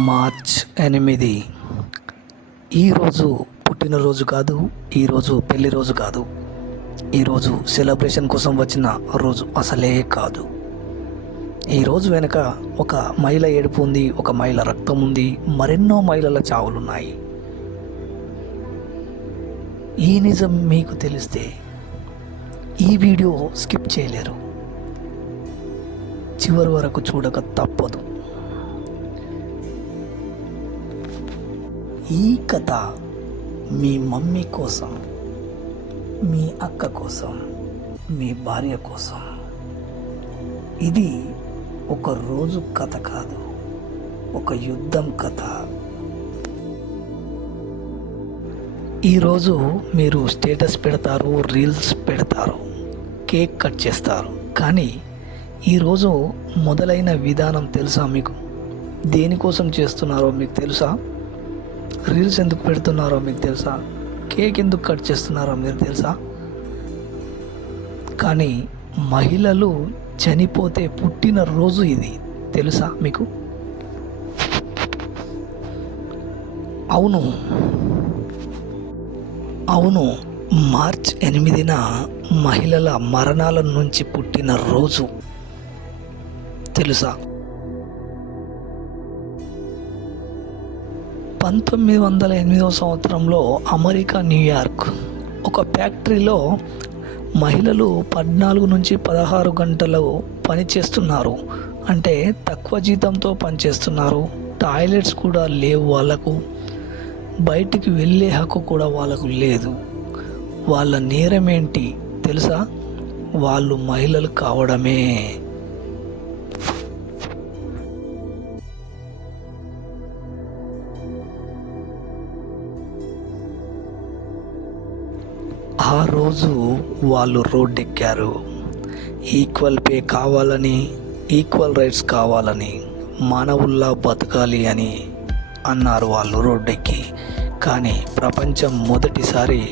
March 8 ఈరోజు పుట్టినరోజు కాదు, ఈరోజు పెళ్లి రోజు కాదు, ఈరోజు సెలబ్రేషన్ కోసం వచ్చిన రోజు అసలే కాదు. ఈరోజు వెనుక ఒక మహిళ ఏడుపు ఉంది, ఒక మహిళ రక్తం ఉంది, మరెన్నో మహిళల చావులున్నాయి. ఈ నిజం మీకు తెలిస్తే ఈ వీడియో స్కిప్ చేయలేరు, చివరి వరకు చూడక తప్పదు. ఈ కథ మీ మమ్మీ కోసం, మీ అక్క కోసం, మీ భార్య కోసం. ఇది ఒక రోజు కథ కాదు, ఒక యుద్ధం కథ. ఈరోజు మీరు స్టేటస్ పెడతారు, రీల్స్ పెడతారు, కేక్ కట్ చేస్తారు. కానీ ఈరోజు మొదలైన విధానం తెలుసా మీకు? దేనికోసం చేస్తున్నారో మీకు తెలుసా? రీల్స్ ఎందుకు పెడుతున్నారో మీకు తెలుసా? కేక్ ఎందుకు కట్ చేస్తున్నారో మీరు తెలుసా? కానీ మహిళలు చనిపోతే పుట్టిన రోజు ఇది తెలుసా మీకు? అవును, మార్చ్ 8న మహిళల మరణాల నుంచి పుట్టిన రోజు తెలుసా? 1908వ సంవత్సరంలో అమెరికా న్యూయార్క్ ఒక ఫ్యాక్టరీలో మహిళలు 14 నుంచి 16 గంటలు పనిచేస్తున్నారు. అంటే తక్కువ జీతంతో పనిచేస్తున్నారు. టాయిలెట్స్ కూడా లేవు వాళ్ళకు, బయటికి వెళ్ళే హక్కు కూడా వాళ్ళకు లేదు. వాళ్ళ నేరం ఏంటి తెలుసా? వాళ్ళు మహిళలు కావడమే. ఆ రోజు వాళ్ళు రోడ్డెక్కారు. ఈక్వల్ పే కావాలని, ఈక్వల్ రైట్స్ కావాలని, మానవుల్లా బతకాలి అని అన్నారు వాళ్ళు రోడ్డెక్కి. కానీ ప్రపంచం మొదటిసారి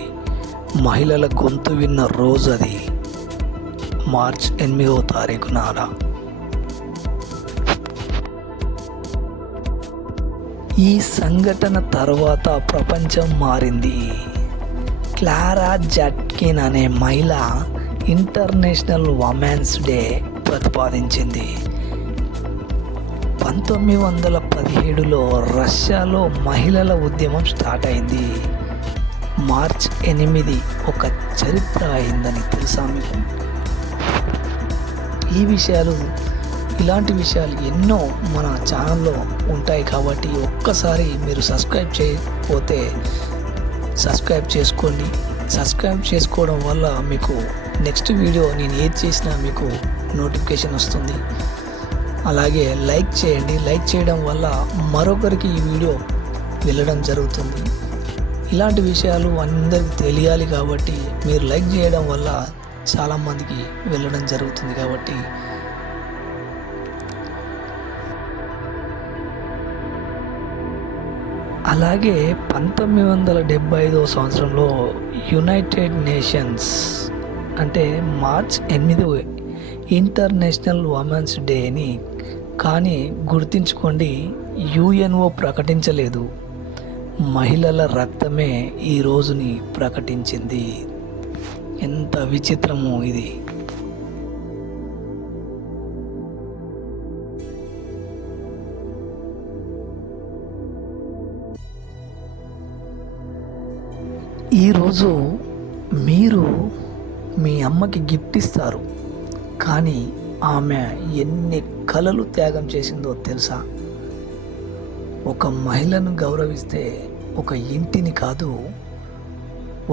మహిళల గొంతు విన్న రోజు అది, మార్చ్ 8వ తారీఖు నాడ. ఈ సంఘటన తర్వాత ప్రపంచం మారింది. క్లారా జట్కిన్ అనే మహిళ ఇంటర్నేషనల్ ఉమెన్స్ డే ప్రతిపాదించింది. 1917లో రష్యాలో మహిళల ఉద్యమం స్టార్ట్ అయింది. మార్చ్ 8 ఒక చరిత్ర అయిందని తెలుసా మీకు? ఇలాంటి విషయాలు ఎన్నో మన ఛానల్లో ఉంటాయి. కాబట్టి ఒక్కసారి మీరు సబ్స్క్రైబ్ చేయకపోతే సబ్స్క్రైబ్ చేసుకోండి. సబ్స్క్రైబ్ చేసుకోవడం వల్ల మీకు నెక్స్ట్ వీడియో నేను ఏది చేసినా మీకు నోటిఫికేషన్ వస్తుంది. అలాగే లైక్ చేయండి. లైక్ చేయడం వల్ల మరొకరికి ఈ వీడియో వెళ్ళడం జరుగుతుంది. ఇలాంటి విషయాలు అందరికీ తెలియాలి కాబట్టి మీరు లైక్ చేయడం వల్ల చాలామందికి వెళ్ళడం జరుగుతుంది. కాబట్టి అలాగే 1975వ సంవత్సరంలో యునైటెడ్ నేషన్స్ అంటే మార్చ్ 8 ఇంటర్నేషనల్ ఉమెన్స్ డేని, కానీ గుర్తుంచుకోండి, యుఎన్ఓ ప్రకటించలేదు. మహిళల రక్తమే ఈ రోజుని ప్రకటించింది. ఎంత విచిత్రమో ఇది. ఈరోజు మీరు మీ అమ్మకి గిఫ్ట్ ఇస్తారు, కానీ ఆమె ఎన్ని కలలు త్యాగం చేసిందో తెలుసా? ఒక మహిళను గౌరవిస్తే ఒక ఇంటిని కాదు,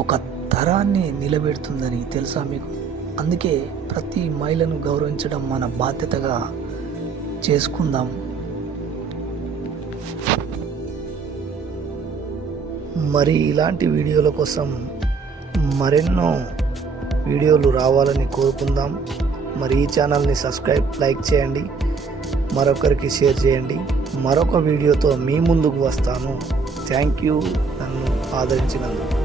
ఒక తరాన్ని నిలబెడుతుందని తెలుసా మీకు? అందుకే ప్రతి మహిళను గౌరవించడం మన బాధ్యతగా చేసుకుందాం. మరి ఇలాంటి వీడియోల కోసం మరెన్నో వీడియోలు రావాలని కోరుకుందాం. మరి ఈ ఛానల్ని సబ్స్క్రైబ్, లైక్ చేయండి, మరొకరికి షేర్ చేయండి. మరొక వీడియోతో మీ ముందుకు వస్తాను. థ్యాంక్ యూ నన్ను ఆదరించినందుకు.